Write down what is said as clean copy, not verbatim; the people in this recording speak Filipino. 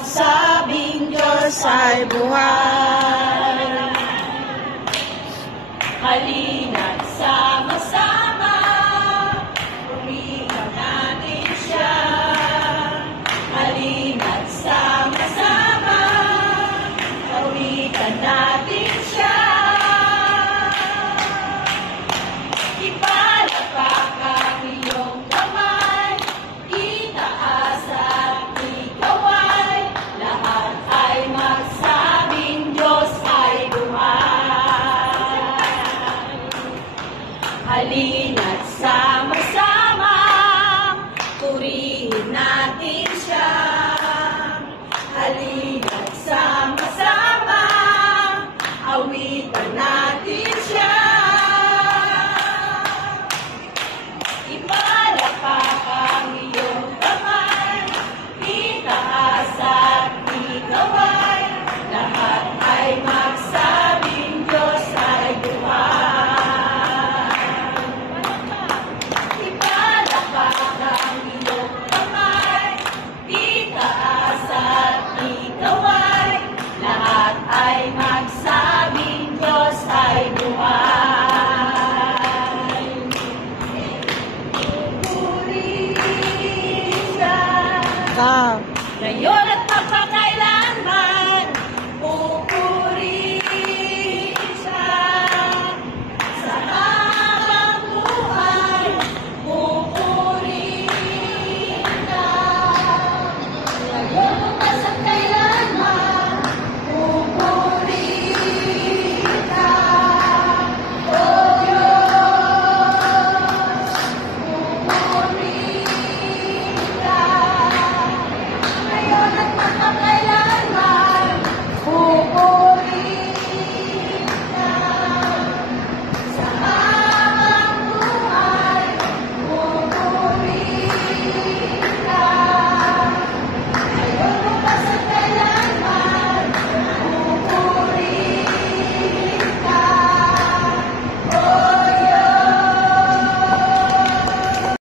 magsabing Diyos ay buhay. Halina't sama-sama, purihan natin siya. Halina't sama-sama, awitan natin siya. Ipalakpak ang iyong kamay, itaas at ikaway, lahat ay magsabing Diyos ay buhay. Halina't sama-sama, purihin natin siya. Halina't sama-sama, awitan natin siya. Ipalakpak ang iyong kamay, itaas at ikaway, lahat ay magsabing Diyos ay buhay. Ipalakpak ang iyong kamay, itaas at ikaway, lahat ay magsabing Diyos ay buhay. Purihin siya, ngayon at magpakailanman.